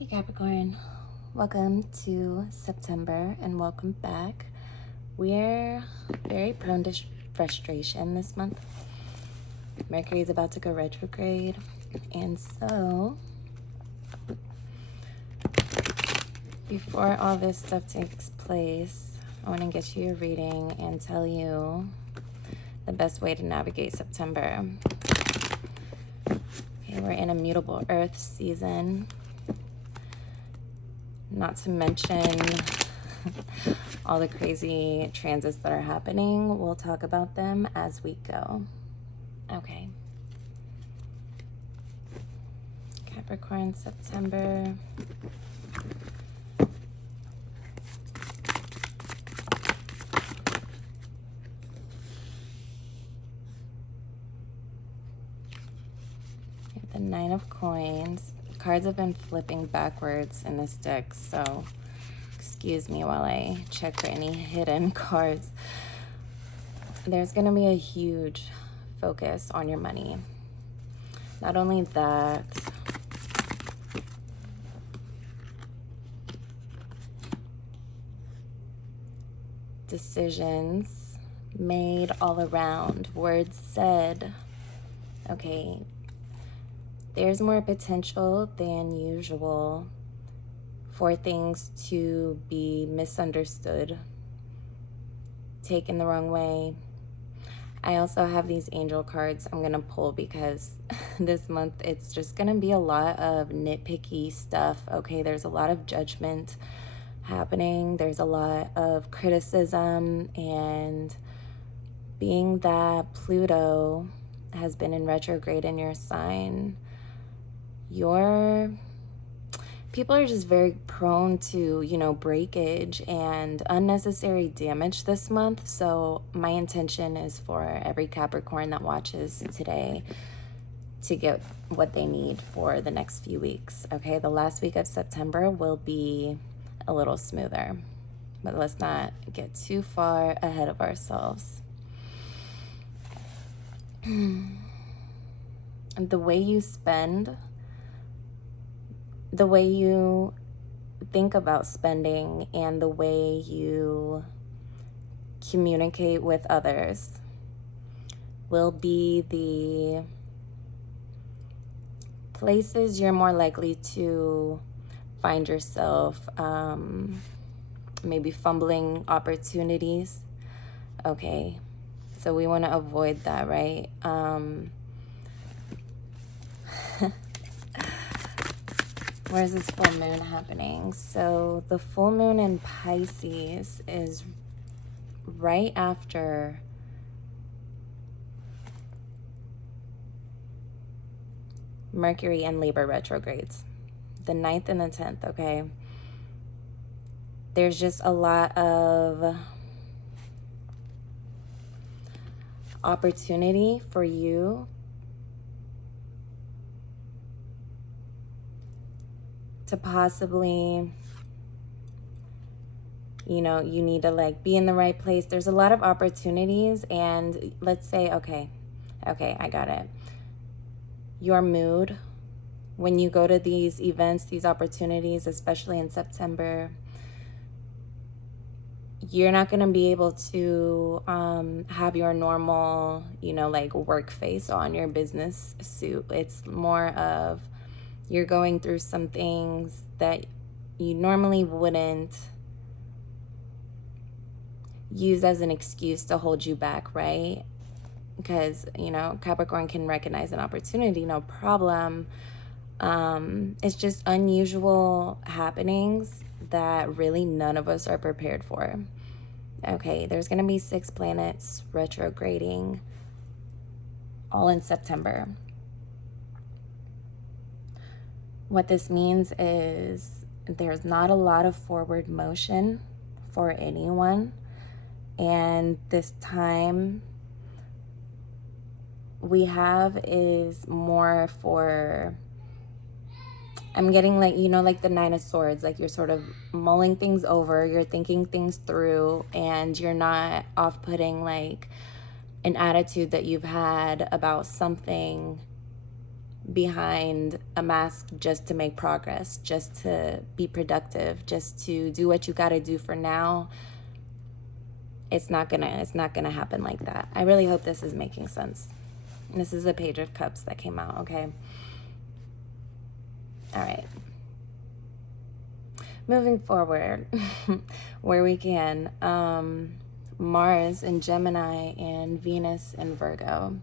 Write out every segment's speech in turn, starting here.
Hey Capricorn, welcome to September and welcome back. We're very prone to frustration this month. Mercury is about to go retrograde, and so before all this stuff takes place, I want to get you a reading and tell you the best way to navigate September. Okay, we're in a mutable earth season. Not to mention all the crazy transits that are happening. We'll talk about them as we go. Okay. Capricorn, September. The Nine of Coins. Cards have been flipping backwards in this deck, so excuse me while I check for any hidden cards. There's going to be a huge focus on your money. Not only that, decisions made all around, words said. Okay, there's more potential than usual for things to be misunderstood, taken the wrong way. I also have these angel cards I'm going to pull because this month it's just going to be a lot of nitpicky stuff. Okay, there's a lot of judgment happening. There's a lot of criticism, and being that Pluto has been in retrograde in your sign, people are just very prone to, breakage and unnecessary damage this month. So my intention is for every Capricorn that watches today to get what they need for the next few weeks. Okay, the last week of September will be a little smoother, but let's not get too far ahead of ourselves. The way you spend, the way you think about spending, and the way you communicate with others will be the places you're more likely to find yourself maybe fumbling opportunities. Okay, so we want to avoid that, right? Where's this full moon happening? So the full moon in Pisces is right after Mercury and Libra retrogrades, the 9th and the 10th, okay? There's just a lot of opportunity for you to possibly, you need to be in the right place. There's a lot of opportunities, and let's say, okay, I got it. Your mood when you go to these events, these opportunities, especially in September, you're not going to be able to have your normal, work face on, your business suit. It's more of you're going through some things that you normally wouldn't use as an excuse to hold you back, right? Because, Capricorn can recognize an opportunity, no problem. It's just unusual happenings that really none of us are prepared for. Okay, there's going to be 6 planets retrograding all in September. What this means is there's not a lot of forward motion for anyone. And this time we have is more for, I'm getting the 9 of Swords, you're sort of mulling things over, you're thinking things through, and you're not off-putting an attitude that you've had about something behind a mask just to make progress, just to be productive, just to do what you got to do for now. It's not gonna happen like that. I really hope this is making sense. This is a Page of Cups that came out, okay? All right. Moving forward, where we can, Mars in Gemini and Venus in Virgo.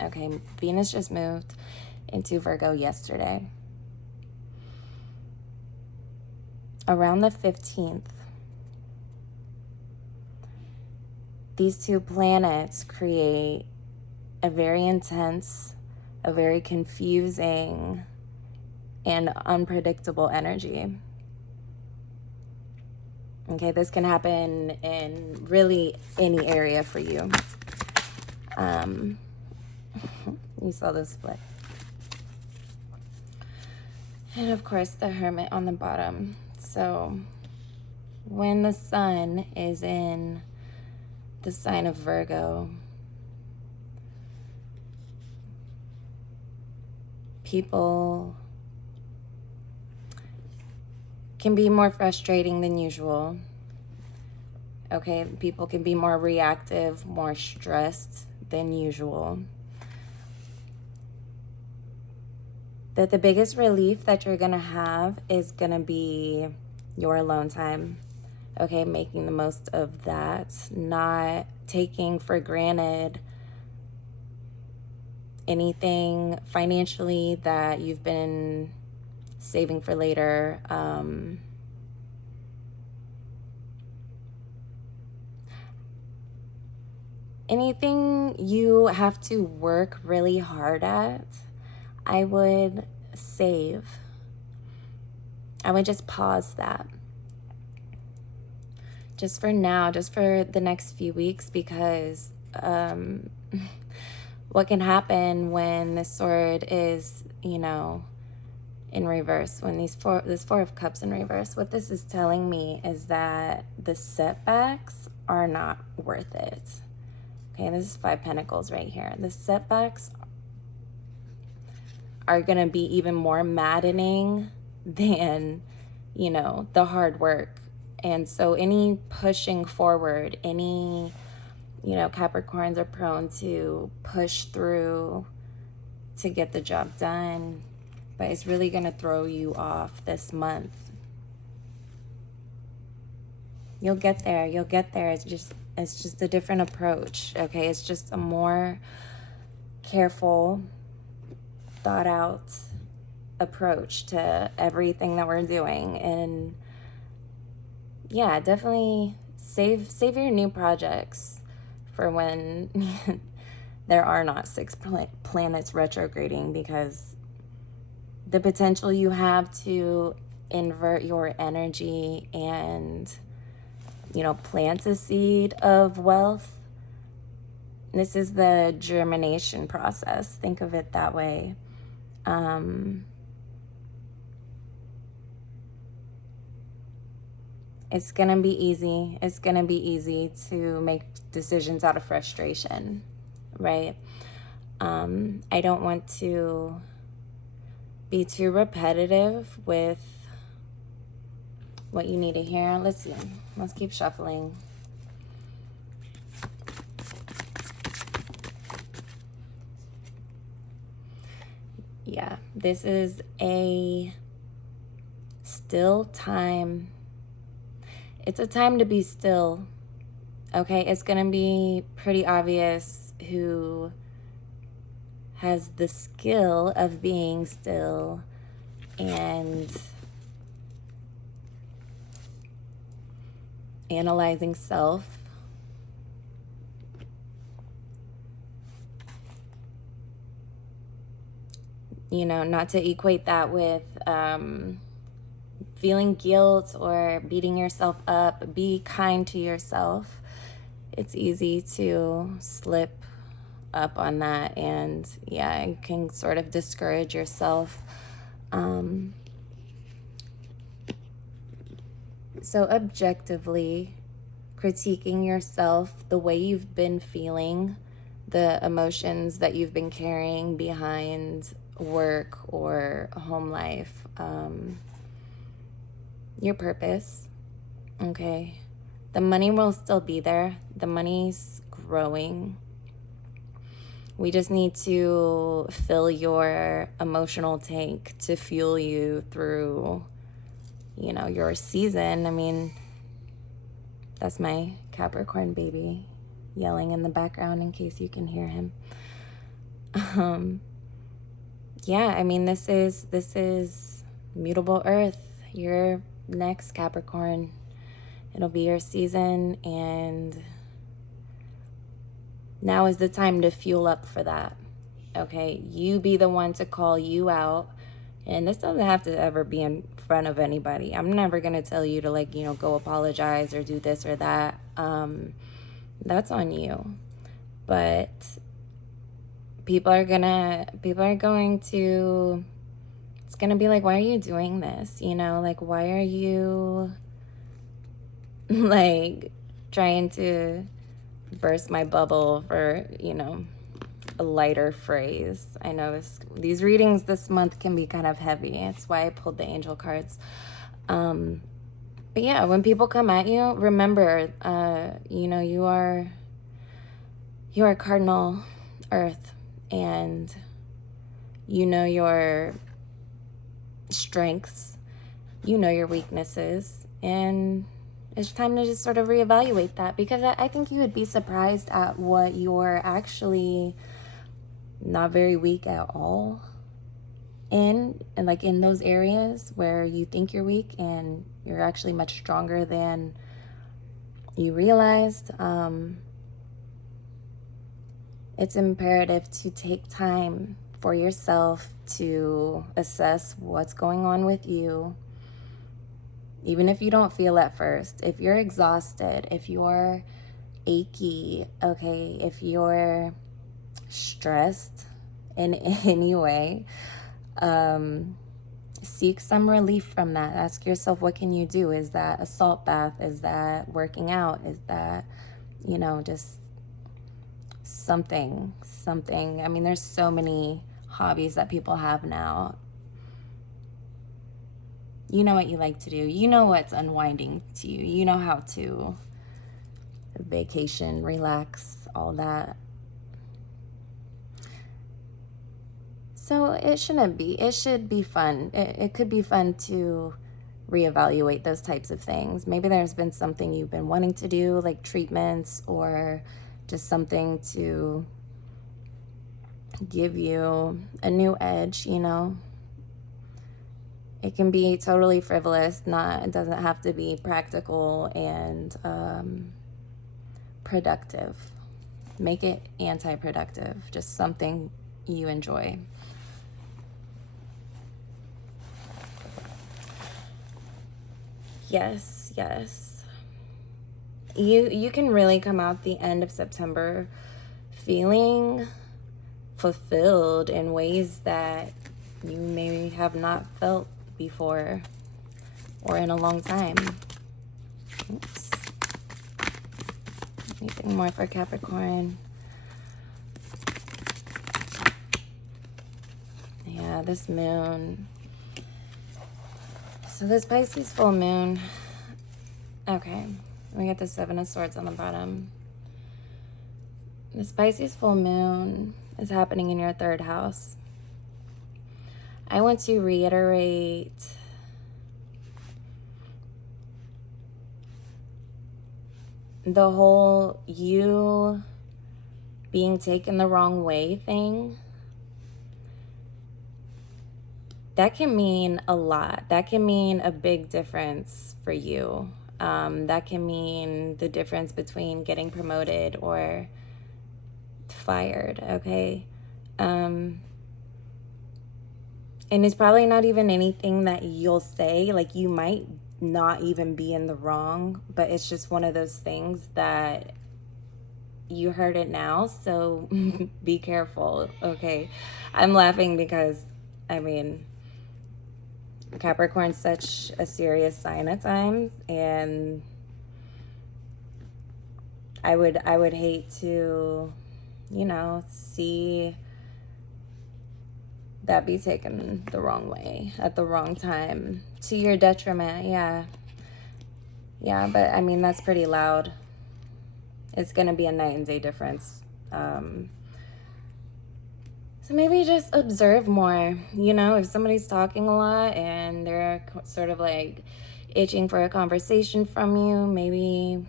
Okay, Venus just moved into Virgo yesterday. Around the 15th, these two planets create a very intense, a very confusing, and unpredictable energy. Okay, this can happen in really any area for you. You saw the split. And of course, the Hermit on the bottom. So when the sun is in the sign of Virgo, people can be more frustrating than usual. Okay, people can be more reactive, more stressed than usual. That the biggest relief that you're gonna have is gonna be your alone time. Okay, making the most of that, not taking for granted anything financially that you've been saving for later. Anything you have to work really hard at, I would save. I would just pause that. Just for now, just for the next few weeks, because what can happen when the sword is, you know, in reverse, when this Four of Cups in reverse, what this is telling me is that the setbacks are not worth it. Okay, this is Five Pentacles right here. The setbacks are going to be even more maddening than, you know, the hard work. And so any pushing forward, any, you know, Capricorns are prone to push through to get the job done, but it's really going to throw you off this month. You'll get there. You'll get there. It's just a different approach. Okay, it's just a more careful, thought out approach to everything that we're doing. And yeah, definitely save your new projects for when there are not 6 planets retrograding, because the potential you have to invert your energy and, you know, plant a seed of wealth. This is the germination process. Think of it that way. It's going to be easy. It's going to be easy to make decisions out of frustration, right? I don't want to be too repetitive with what you need to hear. Let's see. Let's keep shuffling. Yeah, this is a still time. It's a time to be still. Okay, it's going to be pretty obvious who has the skill of being still and analyzing self. You know, not to equate that with feeling guilt or beating yourself up. Be kind to yourself. It's easy to slip up on that, and yeah, it can sort of discourage yourself. So objectively critiquing yourself, the way you've been feeling, the emotions that you've been carrying behind work or home life, your purpose, okay? The money will still be there. The money's growing. We just need to fill your emotional tank to fuel you through, you know, your season. I mean, that's my Capricorn baby yelling in the background in case you can hear him. Yeah, I mean, this is mutable earth. You're next, Capricorn. It'll be your season, and now is the time to fuel up for that. Okay, you be the one to call you out. And this doesn't have to ever be in front of anybody. I'm never going to tell you to, like, you know, go apologize or do this or that. That's on you. But people are going to, it's going to be like, why are you doing this? You know, like, why are you, like, trying to burst my bubble for, you know, a lighter phrase. I know these readings this month can be kind of heavy. It's why I pulled the angel cards. But yeah, when people come at you, remember, you know, you are cardinal earth, and you know your strengths, you know your weaknesses, and it's time to just sort of reevaluate that, because I think you would be surprised at what you're actually not very weak at all in, and like in those areas where you think you're weak and you're actually much stronger than you realized. It's imperative to take time for yourself to assess what's going on with you, even if you don't feel at first. If you're exhausted, if you're achy, okay, if you're stressed in any way, seek some relief from that. Ask yourself, what can you do? Is that a salt bath? Is that working out? Is that, you know, just something? I mean, there's so many hobbies that people have now. You know what you like to do. You know what's unwinding to you. You know how to vacation, relax, all that. So it shouldn't be. It should be fun. It could be fun to reevaluate those types of things. Maybe there's been something you've been wanting to do, like treatments, or just something to give you a new edge, you know. It can be totally frivolous. It doesn't have to be practical and productive. Make it anti-productive. Just something you enjoy. Yes. You can really come out the end of September feeling fulfilled in ways that you may have not felt before or in a long time. Oops. Anything more for Capricorn? Yeah, this moon. So this Pisces full moon, okay, we got the Seven of Swords on the bottom. This Pisces full moon is happening in your third house. I want to reiterate the whole you being taken the wrong way thing. That can mean a lot. That can mean a big difference for you. That can mean the difference between getting promoted or fired, okay? And it's probably not even anything that you'll say. Like, you might not even be in the wrong, but it's just one of those things that you heard it now, so be careful, okay? I'm laughing because, I mean, Capricorn's such a serious sign at times, and I would hate to, you know, see that be taken the wrong way at the wrong time to your detriment. Yeah, but I mean, that's pretty loud. It's gonna be a night and day difference. So maybe just observe more. You know, if somebody's talking a lot and they're sort of like itching for a conversation from you, maybe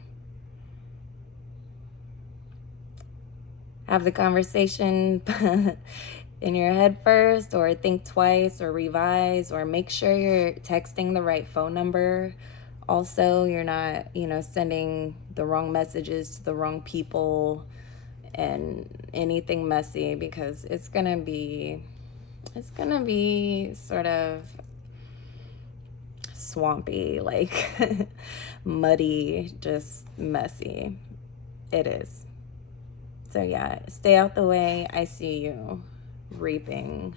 have the conversation in your head first, or think twice, or revise, or make sure you're texting the right phone number. Also, you're not, sending the wrong messages to the wrong people and anything messy, because it's gonna be sort of swampy, like muddy, just messy. It is. So yeah, stay out the way. I see you reaping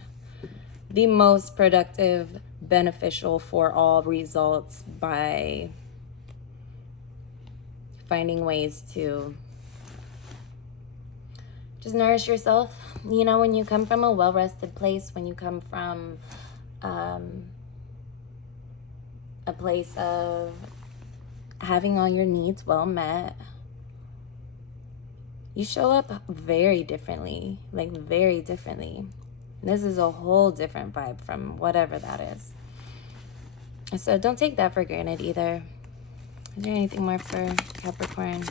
the most productive, beneficial for all results by finding ways to just nourish yourself. You know, when you come from a well-rested place, when you come from a place of having all your needs well met, you show up very differently, like very differently. This is a whole different vibe from whatever that is. So don't take that for granted either. Is there anything more for Capricorn?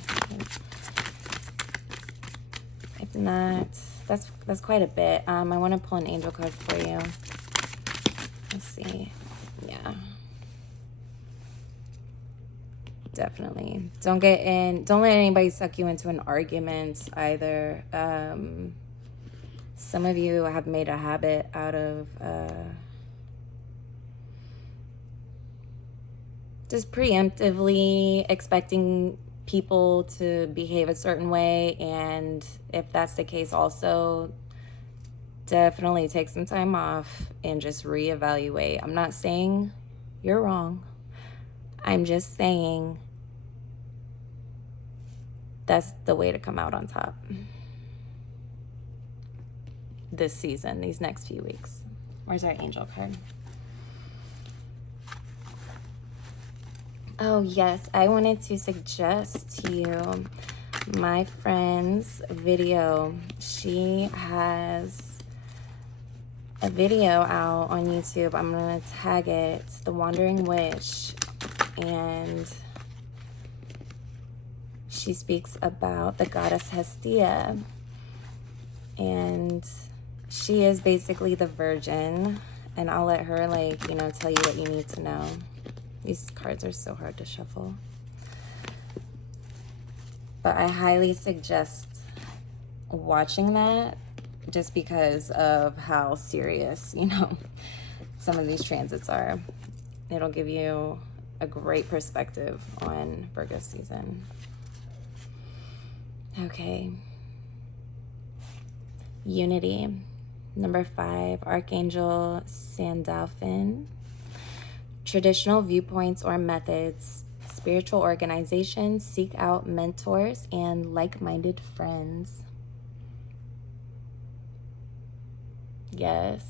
If not, that's quite a bit. I want to pull an angel card for you. Let's see. Yeah. Definitely. Don't let anybody suck you into an argument either. Some of you have made a habit out of just preemptively expecting people to behave a certain way, and if that's the case, also definitely take some time off and just reevaluate. I'm not saying you're wrong. I'm just saying that's the way to come out on top this season, these next few weeks. Where's our angel card? Oh, yes. I wanted to suggest to you my friend's video. She has a video out on YouTube. I'm going to tag it. It's The Wandering Witch. And she speaks about the goddess Hestia. And she is basically the virgin. And I'll let her, tell you what you need to know. These cards are so hard to shuffle. But I highly suggest watching that, just because of how serious, some of these transits are. It'll give you a great perspective on Virgo season. Okay. Unity. Number 5, Archangel Sandalphon. Traditional viewpoints or methods, spiritual organizations, seek out mentors and like-minded friends. Yes.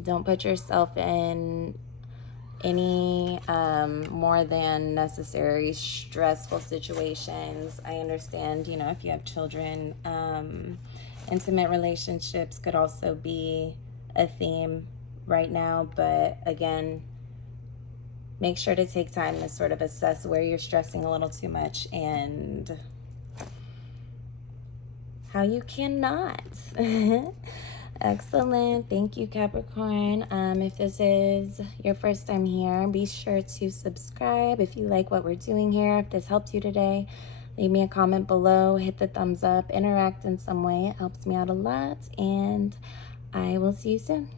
Don't put yourself in any more than necessary stressful situations. I understand, if you have children, intimate relationships could also be a theme right now, but again, make sure to take time to sort of assess where you're stressing a little too much and how you cannot. Excellent. Thank you, Capricorn. If this is your first time here, be sure to subscribe if you like what we're doing here. If this helped you today, leave me a comment below, hit the thumbs up, interact in some way. It helps me out a lot, and I will see you soon.